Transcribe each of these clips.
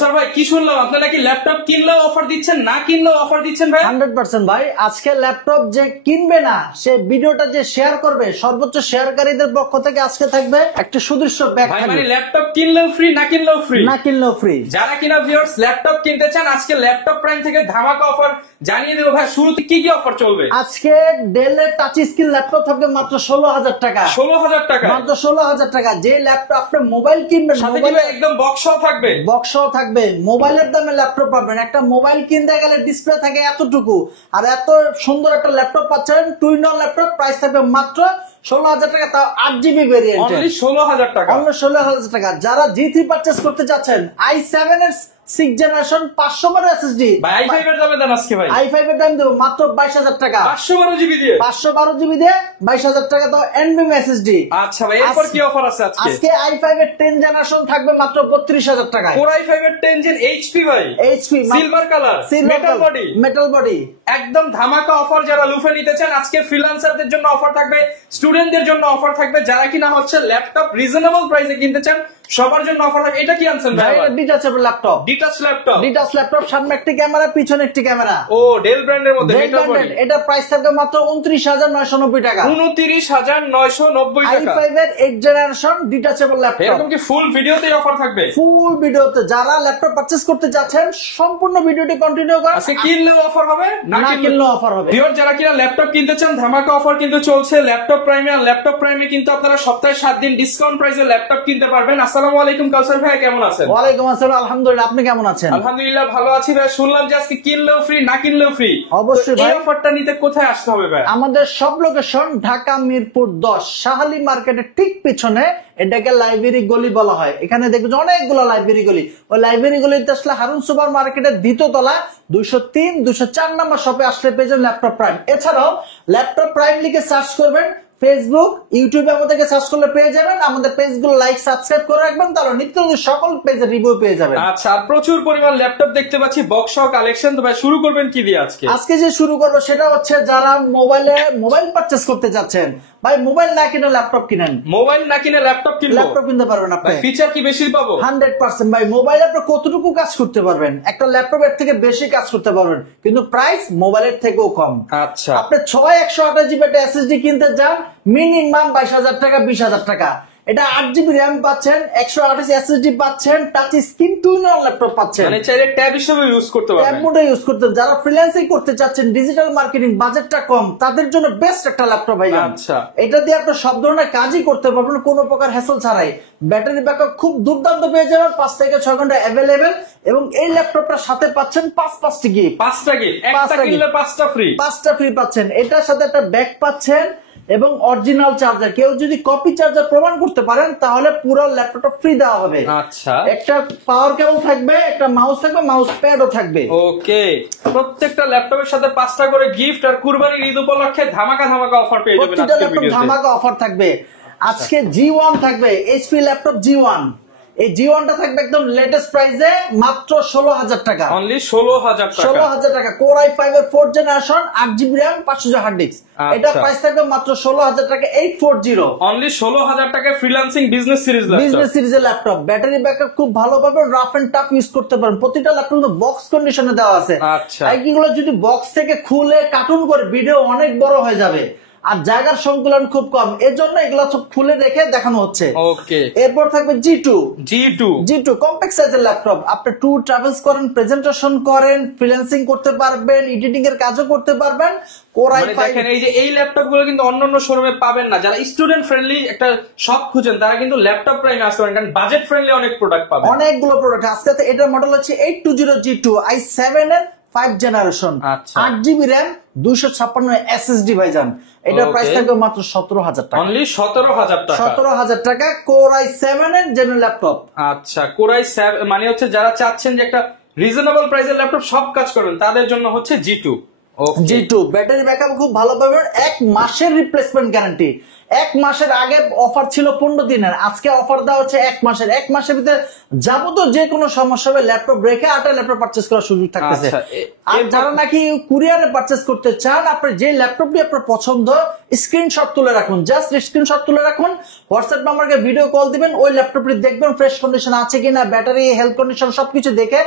Sir ভাই কি শুনলাম আপনি নাকি ল্যাপটপ কিনলেও অফার দিচ্ছেন, না কিনলেও অফার দিচ্ছেন ভাই? 100% ভাই। আজকে ল্যাপটপ যে কিনবে না সে ভিডিওটা যে শেয়ার করবে সর্বোচ্চ শেয়ারকারীদের পক্ষ থেকে আজকে থাকবে একটা সুদৃশ্য ব্যাগ। মানে ল্যাপটপ কিনলেও ফ্রি, না কিনলেও ফ্রি? না কিনলেও ফ্রি। যারা কিনা ভিউয়ার্স ল্যাপটপ কিনতে চান আজকে ল্যাপটপ প্রাইম থেকে ধামাকা অফার জানিয়ে দেবো ভাই। শুরুতে কি কি অফার চলবে? আজকে ডেলের টাচ স্ক্রিন ল্যাপটপ থাকবে মাত্র 16,000 টাকা। 16,000 টাকা? মাত্র 16,000 টাকা। যে ল্যাপটপ আপনি মোবাইল কিনবেন মোবাইলে একদম বক্সও থাকবে, বক্সও থাকবে, মোবাইলের দামে ল্যাপটপ পাবেন। একটা মোবাইল কিনতে গেলে ডিসপ্লে থাকে এতটুকু, আর এত সুন্দর একটা ল্যাপটপ পাচ্ছেন two in one laptop. Price থাকবে মাত্র 16,000 টাকা, তাও 8GB ভেরিয়েন্ট। অনলি 16,000 টাকা। অনলি 16,000 টাকা। যারা G3 পারচেজ করতে চাচ্ছেন i7 এর 6 জেনারেশন 512 এসএসডি ভাই i5 এর দামে দেন আজকে ভাই। i5 এর দাম দেব মাত্র 22,000 টাকা। 512GB দিয়ে? 512GB দিয়ে 22,000 টাকা, তো NVMe এসএসডি। আচ্ছা ভাই, এরপর কি অফার আছে আজকে? আজকে i5 এর 10 জেনারেশন থাকবে মাত্র 32,000 টাকা। Core i5 এর 10 জেন এইচপি ভাই, HP silver colour, metal body, একদম ধামাকা অফার। যারা লুফে নিতে চান আজকে ফ্রিল্যান্সারদের জন্য অফার থাকবে, স্টুডেন্টদের জন্য অফার থাকবে, যারা কিনা হচ্ছে ল্যাপটপ রিজনেবল প্রাইসে কিনতে চান সবার জন্য অফার থাকবে। এটা কি আনছেন ভাই? Detachable laptop. Detach laptop, detach laptop, সামনে একটি ক্যামেরা পিছনে একটি ক্যামেরা। ও ডেল ব্র্যান্ডের মধ্যে মেটাল বডি। এটা প্রাইস থাকবে মাত্র 29,990 টাকা। 29,990 টাকা। i5 এর 8 জেনারেশন ডিটাচেবল ল্যাপটপ। এরকম কি ফুল ভিডিওতেই অফার থাকবে? ফুল ভিডিওতে। যারা ল্যাপটপ পারচেজ করতে যাচ্ছেন সম্পূর্ণ ভিডিওটি কন্টিনিউ করুন। আজকে কিনলেও অফার হবে, না কিনলেও অফার হবে। ভিউয়ার যারা কিনা ল্যাপটপ কিনতে চান ধামাকা অফার কিন্তু চলছে ল্যাপটপ প্রাইমে। আর ল্যাপটপ প্রাইমে কিন্তু আপনারা সপ্তাহে 7 দিন ডিসকাউন্ট প্রাইসে ল্যাপটপ কিনতে পারবেন। আসসালামু আলাইকুম কাউসার ভাই, কেমন আছেন? ওয়ালাইকুম আসসালাম, আলহামদুলিল্লাহ। আপনি কেমন আছেন? আলহামদুলিল্লাহ ভালো আছি ভাই। শুনলাম যে আজকে কিনলেও ফ্রি, না কিনলেও ফ্রি। অবশ্যই ভাই। এই অফারটা নিতে কোথায় আসতে হবে ভাই? আমাদের সব লোকেশন ঢাকা মিরপুর 10 শাহালি মার্কেটের ঠিক পিছনে। এটাকে লাইব্রেরি গলি বলা হয়। এখানে দেখবেন অনেকগুলো লাইব্রেরি গলি। ওই লাইব্রেরি গলিতে আসলে হারুন সুপার মার্কেটের দ্বিতীয় তলা 203, 204 নম্বর শপে আসলে পেয়ে যাবেন ল্যাপটপ প্রাইম। এছাড়াও ল্যাপটপ প্রাইম লিখে সার্চ করবেন ফেসবুক, ইউটিউবে আমাদেরকে সার্চ করলে পেয়ে যাবেন। আমাদের পেজগুলো লাইক সাবস্ক্রাইব করে রাখবেন, তাহলে নিত্য নতুন সকল পেজের রিভিউ পেয়ে যাবেন। আচ্ছা, আর প্রচুর পরিমাণ ল্যাপটপ দেখতে পাচ্ছি, বক্স সহ কালেকশন। তো ভাই শুরু করবেন কি দিয়ে আজকে? আজকে যে শুরু করবো সেটা হচ্ছে যারা মোবাইল পারচেজ করতে যাচ্ছেন, ভাই মোবাইল না কিনে ল্যাপটপ কিনেন। মোবাইল না কিনে ল্যাপটপ কিনবো? ল্যাপটপ কিনতে পারবেন আপনি। ফিচার কি বেশি পাবো? 100% ভাই। মোবাইলে আপনি কতটুকু কাজ করতে পারবেন, একটা ল্যাপটপের থেকে বেশি কাজ করতে পারবেন, কিন্তু প্রাইস মোবাইলের থেকেও কম। আচ্ছা, আপনি 6/128GB একটা এসএসডি কিনতে যান মিনিমাম 22,000 টাকা, 20,000 টাকা। এটা 8GB র্যাম পাচ্ছেন, 128 এসএসডি পাচ্ছেন, touch screen two in one laptop পাচ্ছেন। মানে চাইলে ট্যাব হিসেবে ইউজ করতে পারবেন। ট্যাব মোডে ইউজ করতে। যারা ফ্রিল্যান্সিং করতে চাচ্ছেন, ডিজিটাল মার্কেটিং, বাজেটটা কম, তাদের জন্য বেস্ট একটা ল্যাপটপ ভাই। আচ্ছা, এটা দিয়ে আপনি সব ধরনের কাজই করতে পারবেন কোনো প্রকার হ্যাসল ছাড়াই। ব্যাটারি ব্যাকআপ খুব দুর্দান্ত পেয়ে যাবেন, 5 থেকে 6 ঘন্টা অ্যাভেলেবেল। এবং এই ল্যাপটপটার সাথে পাচ্ছেন 5টা গিফট। 5টা গিফট, একটা কিনলে 5টা ফ্রি। 5টা ফ্রি পাচ্ছেন। এটার সাথে একটা ব্যাগ পাচ্ছেন এবং অরিজিনাল চার্জার। কেউ যদি কপি চার্জার প্রমাণ করতে পারেন তাহলে পুরো ল্যাপটপটা ফ্রি দেওয়া হবে। আচ্ছা, একটা পাওয়ার কেবল থাকবে, একটা মাউস থাকবে, মাউস প্যাডও থাকবে। ওকে, প্রত্যেকটা ল্যাপটপের সাথে 5টা করে গিফট। আর কুরবানির ঈদ উপলক্ষে ধামাকা অফার পেয়ে যাবেন আজকের ভিডিওতে। ধামাকা অফার থাকবে। আজকে G1 থাকবে, এইচপি ল্যাপটপ G1। এই G1টা থাকবে একদম লেটেস্ট প্রাইসে মাত্র 16,000 টাকা। অনলি 16,000 টাকা। 16,000 টাকা। Core i5 এর 4 generation, 8GB RAM, 500 hard disk. এটা প্রাইস থাকবে মাত্র 16,000 টাকা। 840 অনলি 16,000 টাকায় ফ্রিল্যান্সিং বিজনেস সিরিজের ল্যাপটপ। ব্যাটারি ব্যাকআপ খুব ভালো পাবেন, রাফ এন্ড টাফ ইউজ করতে পারেন। প্রতিটা ল্যাপটপ বক্স কন্ডিশনে দেওয়া আছে। আচ্ছা, এইগুলো যদি বক্স থেকে খুলে কার্টুন করে ভিডিও অনেক বড় হয়ে যাবে, আর জায়গার সংকুলন খুব কম, এজন্য এগুলো সব খুলে রেখে দেখানো হচ্ছে। ওকে, এরপর থাকবে G2 কম্প্যাক্ট সাইজের ল্যাপটপ। আপনি ট্যুর ট্রাভেলস করেন, প্রেজেন্টেশন করেন, ফ্রিল্যান্সিং করতে পারবেন, এডিটিং এর কাজও করতে পারবেন। দেখেন এই যে এই ল্যাপটপ গুলো কিন্তু অন্যান্য শোরুমে পাবেন না। যারা স্টুডেন্ট ফ্রেন্ডলি একটা শপ খুঁজেন তারা কিন্তু ল্যাপটপ প্রাইমে আসতে পারেন, কারণ বাজেট ফ্রেন্ডলি অনেক প্রোডাক্ট পাবেন। অনেকগুলো প্রোডাক্ট আজকে। এটার মডেল হচ্ছে 820 G2 i7 এর 5 জেনারেশন, 8GB RAM, 256 এসএসডি ভাইজান। এটা প্রাইস থাকবে মাত্র 17,000 টাকা। অনলি 17,000 টাকা। 17,000 টাকা। Core i7 এর জেনারেল ল্যাপটপ। আচ্ছা, Core i7 মানে হচ্ছে যারা চাচ্ছেন যে একটা রিজনেবল প্রাইসের ল্যাপটপ সব কাজ করবেন তাদের জন্য হচ্ছে G2। G2 ব্যাটারি ব্যাকআপ খুব ভালো পাবেন, 1 মাসের রিপ্লেসমেন্ট গ্যারান্টি। এক মাসের আগে অফার ছিল 15 দিনের, আজকে অফার দেওয়া হচ্ছে এক মাসের। এক মাসের ভিতরে যাবতীয় যে কোনো সমস্যা হবে ল্যাপটপ রেখে আটা ল্যাপটপ পারচেজ করার সুযোগ থাকতেছে। আর যারা নাকি কুরিয়ারে পারচেজ করতে চান, আপনি যে ল্যাপটপটি আপনার পছন্দ স্ক্রিনশট তুলে রাখুন, জাস্ট স্ক্রিনশট তুলে রাখুন, হোয়াটসঅ্যাপ নাম্বারকে ভিডিও কল দিবেন, ওই ল্যাপটপটি দেখবেন ফ্রেশ কন্ডিশন আছে কিনা, ব্যাটারি হেলথ কন্ডিশন সবকিছু দেখে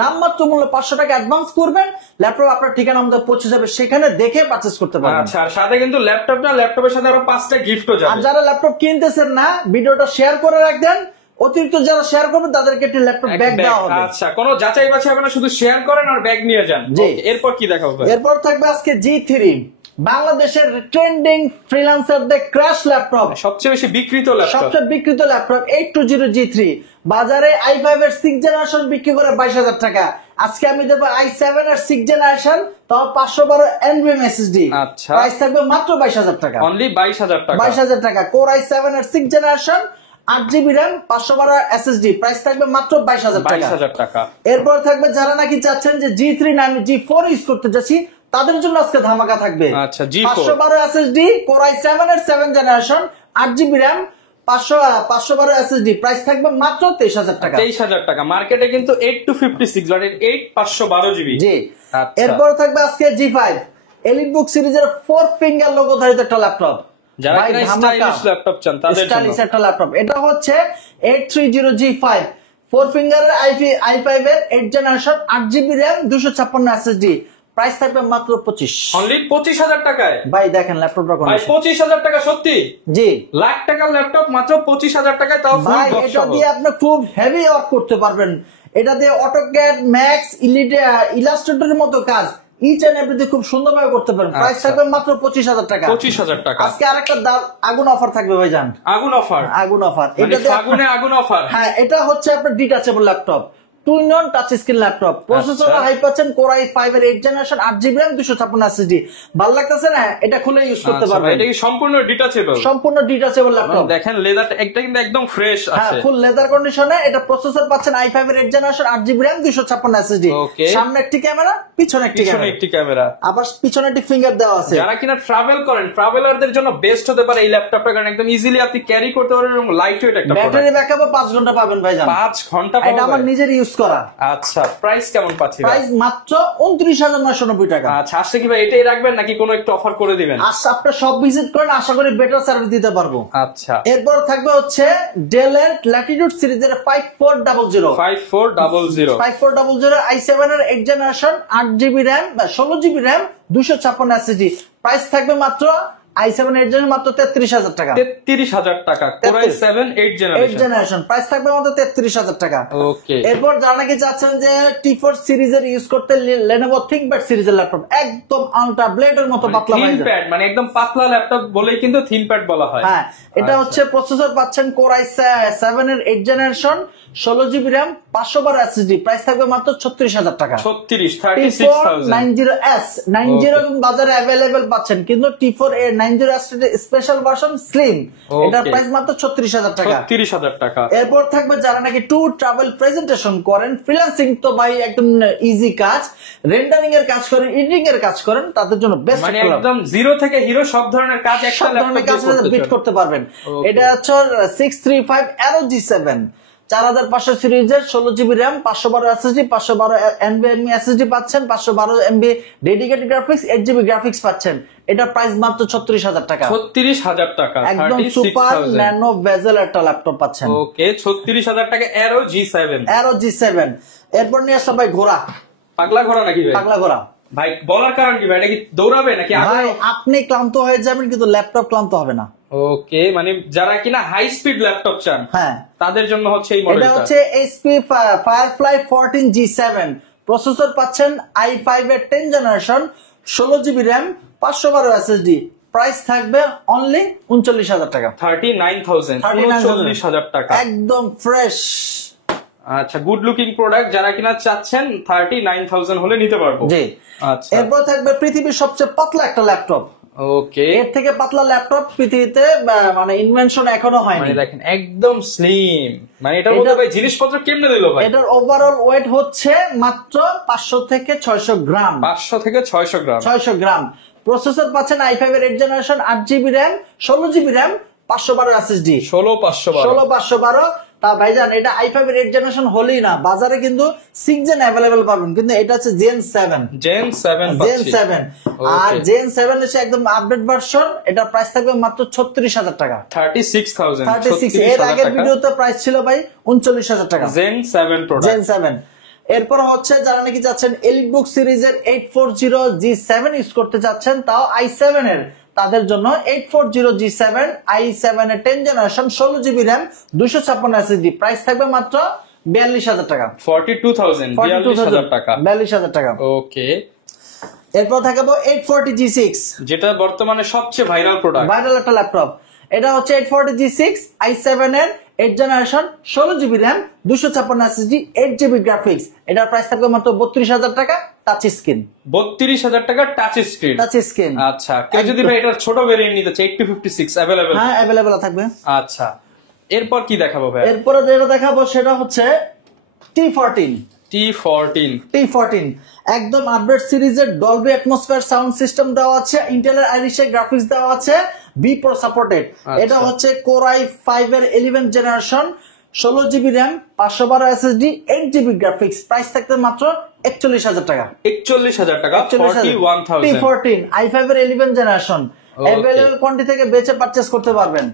নামমাত্র মূল্য 500 টাকা অ্যাডভান্স করবেন, ল্যাপটপ আপনার ঠিকানা মতো পৌঁছে যাবে, সেখানে দেখে পারচেজ করতে পারবেন। আচ্ছা, আর সাথে কিন্তু ল্যাপটপ না, ল্যাপটপের সাথে আরো 5টা গিফটও যাবে। আর যারা ল্যাপটপ কিনতেছেন না, ভিডিওটা শেয়ার করে রাখবেন, অতিরিক্ত যারা শেয়ার করবেন তাদেরকে একটি ল্যাপটপ ব্যাগ দেওয়া হবে। আচ্ছা, কোনো যাচাই বাছাই হবে না, শুধু শেয়ার করেন আর ব্যাগ নিয়ে যান। এরপর কি দেখাবো? এরপর থাকবে আজকে G3, বাংলাদেশের ট্রেন্ডিং ফ্রিল্যান্সারদের ক্র্যাশ ল্যাপটপ, সবচেয়ে বেশি বিক্রিত ল্যাপটপ, সবচেয়ে বিক্রিত ল্যাপটপ 820 G3। বাজারে i5 এর 6th জেনারেশন বিক্রি করে 22,000 টাকা, আজকে আমি দেবো i7 এর 6th জেনারেশন, তাও 512 NVMe SSD। আচ্ছা, প্রাইস থাকবে মাত্র 22,000 টাকা, অনলি 22,000 টাকা। 22,000 টাকা। কোর i7 এর 6th generation 8GB RAM 512 SSD, price থাকবে মাত্র 22,000 টাকা। এরপর থাকবে যারা নাকি চাচ্ছেন যে G3 না আমি G4 ইউজ করতে যাচ্ছি, তাদের জন্য আজকে ধামাকা থাকবে। আচ্ছা, G4 512 SSD, কোর i7 এর 7th generation 8GB RAM 512 SSD, price থাকবে মাত্র 23,000 টাকা। 23,000 টাকা। মার্কেটে কিন্তু 8 to 56 মানে 8 512 জিবি। জি। এরপর থাকবে আজকে G5 এলিটবুক সিরিজের 4 ফিঙ্গার লোগো ধারিত একটা ল্যাপটপ, যারা কিনা স্টাইলিশ ল্যাপটপ চান তাদের জন্য স্টাইলিশ একটা ল্যাপটপ। এটা হচ্ছে 830 G5 4 ফিঙ্গারের i5 এর 8th generation 8GB RAM 256 SSD, price থাকবে মাত্র 25, অনলি 25,000 টাকায়। ভাই দেখেন ল্যাপটপটা কোন, ভাই 25,000 টাকা সত্যি? জি, লাখ টাকার ল্যাপটপ মাত্র 25,000 টাকায়, তাও ফুল ভাই বক্স এটা সহ। দিয়ে আপনি খুব হেভি ওয়ার্ক করতে পারবেন। এটা দিয়ে অটোক্যাড, ম্যাক্স, ইলাস্ট্রেটরের মতো কাজ ইচ এন্ড এভরিথিং খুব সুন্দরভাবে করতে পারেন। প্রাইস থাকবে মাত্র 25,000 টাকা। 25,000 টাকা। আজকে আরেকটা আগুন অফার থাকবে ভাইজান, আগুন অফার, আগুন অফার। এটাতে আগুনে আগুন অফার। হ্যাঁ, এটা হচ্ছে আপনার detachable laptop, 2-in-1 touch screen laptop, processor high পাচ্ছেন কোর i5 এর 8th generation 8GB RAM 256 SSD। ভালো লাগতেছে না? এটা খুলে ইউজ করতে পারবেন। এটা কি সম্পূর্ণ ডিটাচেবল? সম্পূর্ণ ডিটাচেবল ল্যাপটপ। দেখেন লেদারটা একটা কিন্তু একদম ফ্রেশ আছে। হ্যাঁ, ফুল লেদার কন্ডিশনে। এটা প্রসেসর পাচ্ছেন i5 এর 8th generation 8GB RAM 256 SSD। সামনে একটি ক্যামেরা, পিছনে একটি ক্যামেরা, আবার পিছনে একটি ফিঙ্গার দেওয়া আছে। যারা কিনা ট্রাভেল করেন, ট্রাভেলারদের জন্য বেস্ট হতে পারে এই ল্যাপটপটা, কারণ একদম ইজিলি আপনি ক্যারি করতে পারবেন এবং লাইট ওয়েট একটা প্রোডাক্ট। ব্যাটারি ব্যাকআপও 5 ঘন্টা পাবেন ভাইজান। 5 ঘন্টা পাবেন। এটা আমার নিজের ইউজ করা। আচ্ছা, প্রাইস কেমন পাচ্ছি? প্রাইস মাত্র 29,990 টাকা। আচ্ছা, আসলে কি ভাই এটাই রাখবেন নাকি কোনো একটু অফার করে দিবেন? আচ্ছা, আপনি সব ভিজিট করেন, আশা করি বেটার সার্ভিস দিতে পারবো। আচ্ছা, এরপর থাকবে হচ্ছে ডেল এর ল্যাটিটিউড সিরিজের 5400 i7 এর 8th generation 8GB RAM 16GB RAM 256 SSD, price থাকবে মাত্র i7 8 জেনারেশন মাত্র 33,000 টাকা। 33,000 টাকা। কোর i7 8 জেনারেশন, প্রাইস থাকবে মাত্র 33,000 টাকা। ওকে। এরপর যারা নাকি চাচ্ছেন যে T4 সিরিজের ইউজ করতে, Lenovo ThinkPad সিরিজের ল্যাপটপ একদম আলট্রা ব্লেডের মতো পাতলা, ThinkPad মানে একদম পাতলা ল্যাপটপ বলেই কিন্তু ThinkPad বলা হয়। হ্যাঁ, এটা হচ্ছে প্রসেসর পাচ্ছেন কোর i7 এর 8th generation 16GB RAM 512 SSD, price থাকবে মাত্র 36,000 টাকা। 36,90s 90 বাজারে अवेलेबल পাচ্ছেন, কিন্তু T4 এর 90s স্পেশাল ভার্সন স্লিম, এটার প্রাইস মাত্র 36,000 টাকা। 36,000 টাকা। এরপর থাকবে যারা নাকি ট্যুর ট্রাভেল প্রেজেন্টেশন করেন, ফ্রিল্যান্সিং তো ভাই একদম ইজি কাজ, রেন্ডারিং এর কাজ করেন, এডিটিং এর কাজ করেন, তাদের জন্য বেস্ট। মানে একদম জিরো থেকে হিরো সব ধরনের কাজ একটা ল্যাপটপে বিট করতে পারবেন। এটা হচ্ছে 635 Aero G7 4500 সিরিজের 16GB RAM 512 SSD 512 NVMe SSD পাচ্ছেন, 512 MB dedicated graphics 8GB graphics পাচ্ছেন। এটা প্রাইস মাত্র 36,000 টাকা। 36,000 টাকা, একদম সুপার ন্যানো বেজেল একটা ল্যাপটপ পাচ্ছেন। ওকে, 36,000 টাকা Aero G7। এরপর নিয়ে আসলাম ভাই ঘোড়া। পাগলা ঘোড়া নাকি ভাই? পাগলা ঘোড়া ভাই, বলার কারণ কি ভাই? এটা কি দৌড়াবে নাকি? ভাই আপনি ক্লান্ত হয়ে যাবেন কিন্তু ল্যাপটপ ক্লান্ত হবে না। ওকে, মানে যারা কিনা হাই স্পিড ল্যাপটপ চান, হ্যাঁ, তাদের জন্য হচ্ছে এই মডেলটা। এটা হচ্ছে HP Firefly 14 G7, প্রসেসর পাচ্ছেন i5 এর 10th generation 16GB RAM 512 SSD, price থাকবে অনলি 39,000 টাকা। 39,000 টাকা, একদম ফ্রেশ। আচ্ছা, গুড লুকিং প্রোডাক্ট, যারা কিনা চাচ্ছেন 39,000 হলে নিতে পারবো। জি। আচ্ছা, এরপর থাকবে পৃথিবীর সবচেয়ে পাতলা একটা ল্যাপটপ। ওকে, এর থেকে পাতলা ল্যাপটপ পৃথিবীতে মানে ইনভেনশন এখনো হয়নি। মানে দেখেন একদম স্লিম, মানে এটার মধ্যে ভাই জিনিসপত্র কেমনে দিল ভাই? এটার ওভারঅল ওয়েট হচ্ছে মাত্র 500 থেকে 600 গ্রাম। 500 থেকে 600 গ্রাম। প্রসেসর পাচ্ছেন i5 এর 8 generation 8GB RAM 16GB RAM 512 SSD 16512 তা ভাইজান এটা i5 এর 8 জেনারেশন হলেই না, বাজারে কিন্তু 6 জেন अवेलेबल পাবেন, কিন্তু এটা হচ্ছে Gen 7 আর Gen 7 হচ্ছে একদম আপডেট ভার্সন। এটা প্রাইস থাকবে মাত্র 36000 টাকা, 36,000 এর আগের ভিডিওতে প্রাইস ছিল ভাই 39000 টাকা Gen 7 প্রোডাক্ট। Gen 7 এরপর হচ্ছে যারা নাকি যাচ্ছেন EliteBook সিরিজের 840G7 ইউজ করতে যাচ্ছেন, তাও i7 এর, তাদের জন্য 840G7 i7 এর 10 generation 16GB RAM 256 SSD price থাকবে মাত্র 42000 টাকা, 42000 টাকা। ওকে, এরপর থাকবে 840G6 যেটা বর্তমানে সবচেয়ে ভাইরাল একটা ল্যাপটপ। এটা হচ্ছে 840G6 i7 এর 8 generation 16GB RAM 256 SSD 8GB graphics. এটার প্রাইস থাকবে মাত্র 32000 টাকা, টাচ স্ক্রিন। 32000 টাকা টাচ স্ক্রিন। আচ্ছা, কেউ যদি ভাই এটার ছোট ভেরিয়েন্ট নিতে চায় 8256 अवेलेबल? হ্যাঁ, अवेलेबल থাকবে। আচ্ছা, এরপর কি দেখাবো ভাই? এরপর যেটা দেখাবো সেটা হচ্ছে T14 একদম আপডেট সিরিজের ডলবি অ্যাটমসফিয়ার সাউন্ড সিস্টেম দেওয়া আছে, ইন্টেলের আইরিশ গ্রাফিক্স দেওয়া আছে, বি প্রো সাপোর্টেড। এটা হচ্ছে কোর i5 এর 11 generation 16GB RAM 512 SSD 8GB graphics price থাকতে মাত্র 41000 টাকা, 41000 টাকা 41000 T14 i5 এর 11 জেনারেশন अवेलेबल কোয়ান্টি থেকে বেচে পারচেজ করতে পারবেন।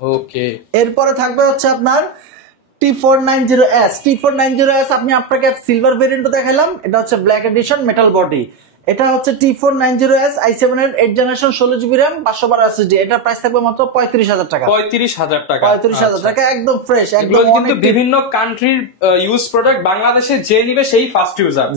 ওকে, এরপরে থাকবে হচ্ছে আপনার T490S আপনি আপনাকে সিলভার ভেরিয়েন্টও দেখালাম, এটা হচ্ছে ব্ল্যাক এডিশন মেটাল বডি। এটা হচ্ছে T490S i7 এর 8 জেনারেশন 16GB RAM 512 SSD এটা প্রাইস থাকবে মাত্র 35000 টাকা, 35000 টাকা একদম ফ্রেশ। একদম কিন্তু বিভিন্ন কান্ট্রির ইউজ প্রোডাক্ট, বাংলাদেশে যে নিবে সেই ফার্স্ট ইউজার,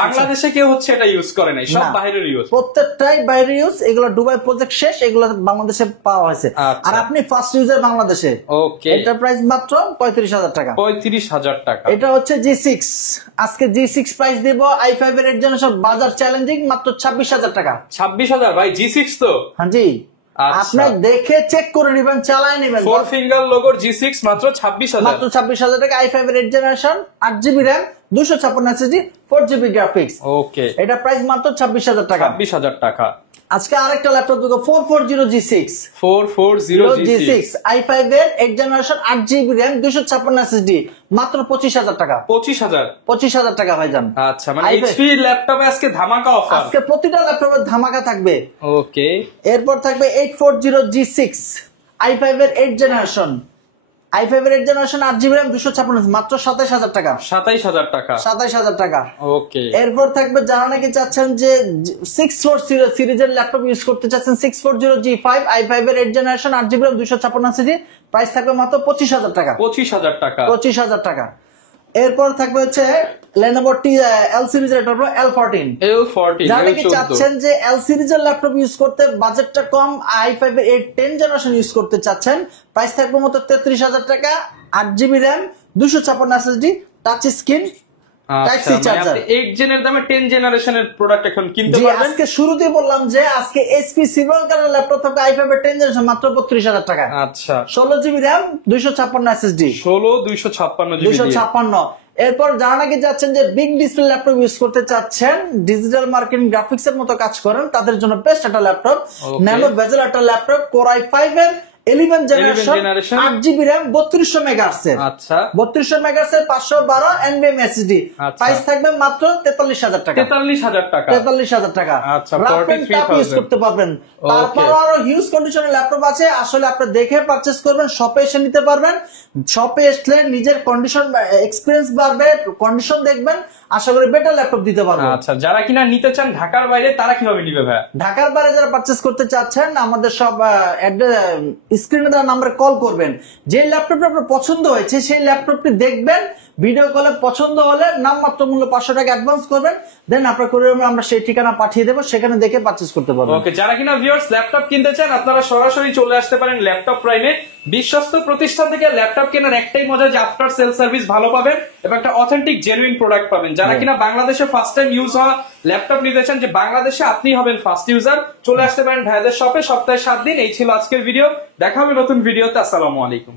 বাংলাদেশে কেউ হচ্ছে এটা ইউজ করে নাই, সব বাইরের ইউজ, প্রত্যেকটাই বাইরের ইউজ। এগুলো দুবাই প্রজেক্ট শেষ, এগুলো বাংলাদেশে পাওয়া হয়েছে, আর আপনি ফার্স্ট ইউজার বাংলাদেশে। ওকে, এটা প্রাইস মাত্র 35000 টাকা, 35000 টাকা। এটা হচ্ছে G6, আজকে G6 প্রাইস দেব i5 এর 8 জেনারেশন বাজার চ্যালেঞ্জিং মাত্র 26000 টাকা। 26000 ভাই G6 তো? হ্যাঁ জি, আপনি দেখে চেক করে নেবেন, চালায় নেবেন। 4 ফিঙ্গার লোগোর G6 মাত্র 26000 টাকা i5 এর 8 generation 8GB RAM 256 SSD 4GB graphics. Okay, এটা প্রাইস মাত্র 26000 টাকা। টাকা। আজকে আরেকটা ল্যাপটপ দেখো 440G6 i5 এর 8 জেনারেশন 8GB RAM 256 SSD মাত্র 25000 টাকা, 25000 টাকা ভাইজান। আচ্ছা, মানে এইচপি ল্যাপটপে আজকে ধামাকা অফার, আজকে প্রতিটা ল্যাপটপে ধামাকা থাকবে। ওকে, এরপর থাকবে 840G6 i5 এর 8 জেনারেশন 8GB RAM 256 মাত্র 27000 টাকা, 27000 টাকা। ওকে, এরপর থাকবে যারা নাকি চাচ্ছেন যে 640 সিরিজের ল্যাপটপ ইউজ করতে চাচ্ছেন 640G5 i5 এর 8 generation 8GB RAM 256 SSD price থাকবে মাত্র 25000 টাকা, 25000 টাকা। এরপর থাকবে হচ্ছে Lenovo L সিরিজের ল্যাপটপ L14 যারা নাকি চাচ্ছেন যে L সিরিজের ল্যাপটপ ইউজ করতে বাজেটটা কম, i5 এর 10 জেনারেশন ইউজ করতে চাচ্ছেন, প্রাইস থাকবে মাত্র 33000 টাকা, 8GB RAM 256 SSD touch screen type C charger. 8 জেনের দামে 10 জেনারেশনের প্রোডাক্ট এখন কিনতে পারবেন। আজকে শুরুতেই বললাম যে আজকে HP সিলভার কালার ল্যাপটপ থাকবে i5 এর 10 জেনারেশন মাত্র 35000 টাকা। আচ্ছা, 16GB RAM 256 SSD 256। এরপর যারা নাকি যাচ্ছেন যে বিগ ডিসপ্লে ল্যাপটপ ইউজ করতে চাচ্ছেন, ডিজিটাল মার্কেটিং গ্রাফিক্স এর মতো কাজ করেন, তাদের জন্য বেস্ট একটা ল্যাপটপ ন্যানো বেজেল একটা ল্যাপটপ কোর i5 এর 11 জেনারেশন 8GB RAM 3200 মেগাহার্টজ এর। আচ্ছা, 3200 মেগাহার্টজ এর 512 NVMe SSD প্রাইস থাকবে মাত্র 43000 টাকা, 43000 টাকা। আচ্ছা, ইউজ করতে পারবেন। তারপর আরো হিউজ কন্ডিশনের ল্যাপটপ আছে, আসলে আপনি দেখে পারচেজ করবেন, শপে এসে নিতে পারবেন। শপে আসলে নিজের কন্ডিশন এক্সপেরিয়েন্স বাড়বে, কন্ডিশন দেখবেন, আশা করি বেটার ল্যাপটপ দিতে পারবো। আচ্ছা, যারা কিনা নিতে চান ঢাকার বাইরে তারা কিভাবে নিবে ভাই? ঢাকার বাইরে যারা পারচেজ করতে চাচ্ছেন আমাদের সব স্ক্রিনে দেওয়া নম্বরে কল করবেন। যে ল্যাপটপটা আপনার পছন্দ হয়েছে সেই ল্যাপটপটি দেখবেন, ভিডিও কলে পছন্দ হলে নামমাত্র মূল্য 500 টাকা অ্যাডভান্স করবেন, দেন আপনার কুরিয়ারে আমরা সেই ঠিকানা পাঠিয়ে দেবো, সেখানে দেখে পারচেজ করতে পারবেন। ওকে, যারা কিনা ভিউয়ার্স ল্যাপটপ কিনতে চান আপনারা সরাসরি চলে আসতে পারেন ল্যাপটপ প্রাইমে। বিশ্বস্ত প্রতিষ্ঠান থেকে ল্যাপটপ কেনার একটাই মজা যে আফটার সেল সার্ভিস ভালো পাবেন এবং একটা অথেন্টিক জেনুইন প্রোডাক্ট পাবেন। যারা কিনা বাংলাদেশে ফার্স্ট টাইম ইউজ হওয়া ল্যাপটপ নিতে চান, যে বাংলাদেশে আপনি হবেন ফার্স্ট ইউজার, চলে আসতে পারেন ভাইদের শপে সপ্তাহে 7 দিন। এই ছিল আজকের ভিডিও, দেখা হবে নতুন ভিডিওতে। আসসালামু আলাইকুম।